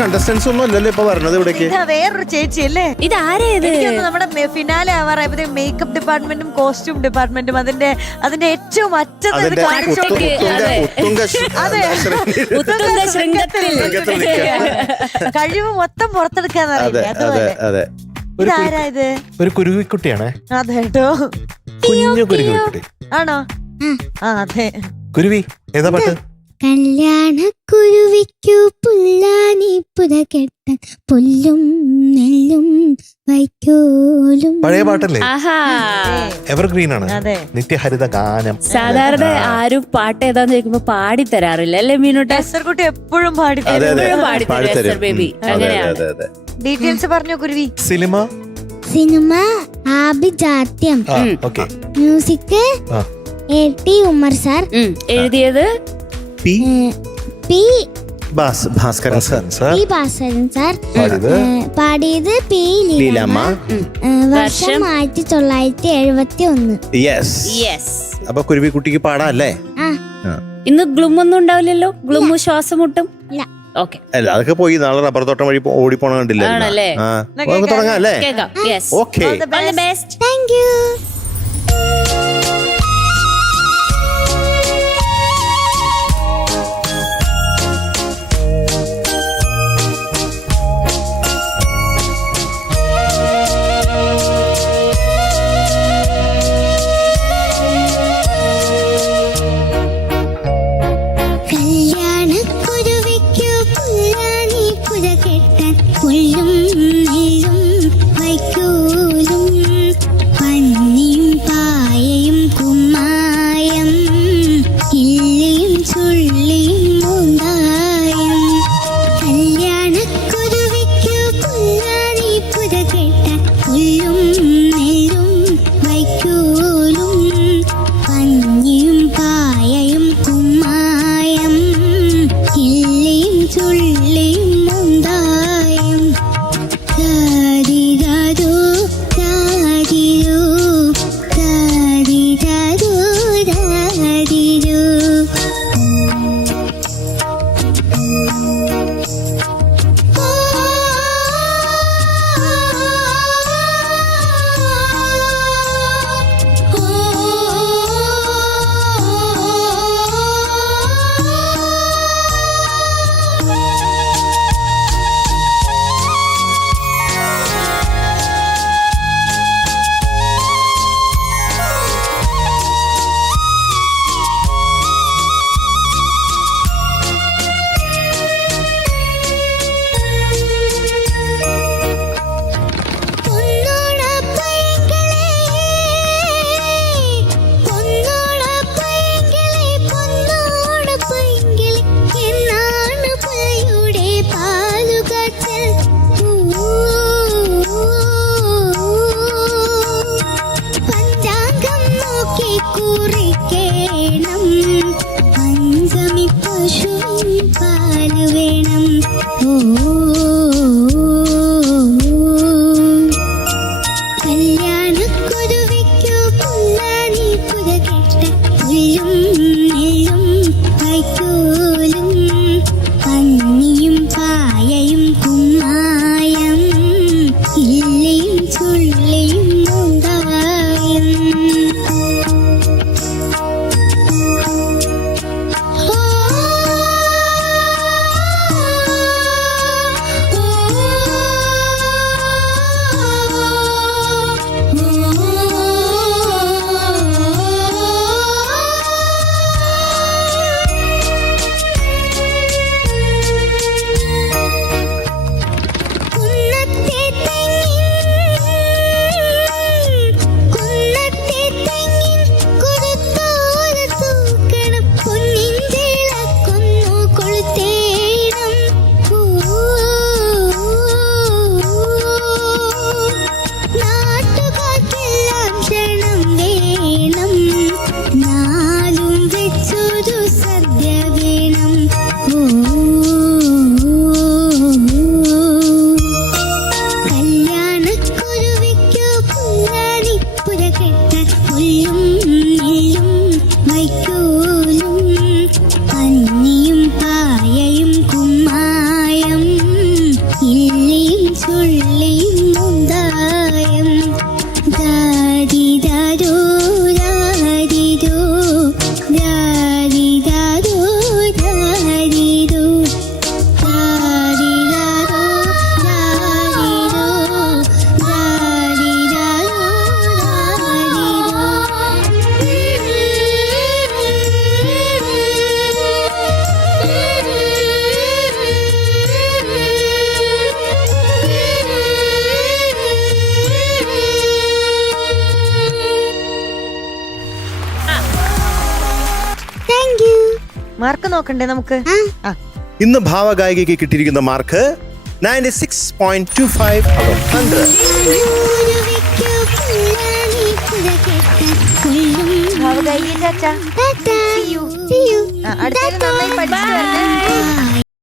Contestants ഒന്നും അല്ലല്ലോ ഇപ്പൊ പറഞ്ഞത് ഇവിടേക്ക്. വേറൊരു ചേച്ചി അല്ലേ ഇത് ആരാ ഇത്? നമ്മുടെ ഫിനാലെ ആവാറായപ്പോ മേക്കപ്പ് ഡിപ്പാർട്ട്മെന്റും കോസ്റ്റ്യൂം ഡിപ്പാർട്ട്മെന്റും അതിന്റെ ഏറ്റവും അറ്റത്ത് കഴിവ് മൊത്തം പുറത്തെടുക്കാന്നറിയില്ലേ. ഇതാരാ ഇത്? ഒരു കുരുവിക്കുട്ടിയാണ്. അതെ കേട്ടോ, കുഞ്ഞു കുരുവിക്കുട്ടി ആണോ? അതെ. കുരുവി ഏതാ പാട്ട്? കല്യാണക്കുരുവിക്കു പുല്ലാനി പുതകെട്ട പുല്ലും നെല്ലും വൈക്കോലും. പഴയ പാട്ടല്ലേ? എവർഗ്രീൻ ആണ്, അതെ. നിത്യഹരിത ഗാനം. സാധാരണ ആരും പാട്ട് ഏതാന്ന് ചോദിക്കുമ്പോ പാടി തരാറില്ല അല്ലേ മീനുട്ട? കുട്ടി എപ്പോഴും പാടി ബേബി. അങ്ങനെയാണ്. ഡീറ്റെയിൽസ് പറഞ്ഞോ കുരുവി. Cinema Abhijathyam. Music AT Ummer sir. എഴുതിയത് പി ഭാസ്കരൻ സാർ. പാടിയത് പി ലീലാമ്മ. വർഷം 1971. അപ്പൊ കുരുവിക്കുട്ടിക്ക് പാടാല്ലേ? ഇന്ന് ഗ്ലൂം ഒന്നും ഉണ്ടാവില്ലല്ലോ? ഗ്ലൂമു ശ്വാസം മുട്ടും. അല്ല, അതൊക്കെ പോയി നാളെ റബ്ബർ തോട്ടം വഴി ഓടിപ്പോണ കണ്ടില്ലേ? നമുക്ക് തുടങ്ങാം അല്ലേ? Okay, thank you. പുല്ലും നെല്ലും വൈക്കോലും പന്നിയും പായയും താങ്ക് യു. മാർക്ക് നോക്കണ്ടേ നമുക്ക്? ആ ഇന്ന് ഭാവഗായികയ്ക്ക് കിട്ടിയിരിക്കുന്ന മാർക്ക് 96.25 out of 100. ഭാവഗായിക ചാച്ചാ. ടാറ്റാ. See you. See you. അടുത്തേക്ക് നന്നായി പഠിച്ചു വരണേ.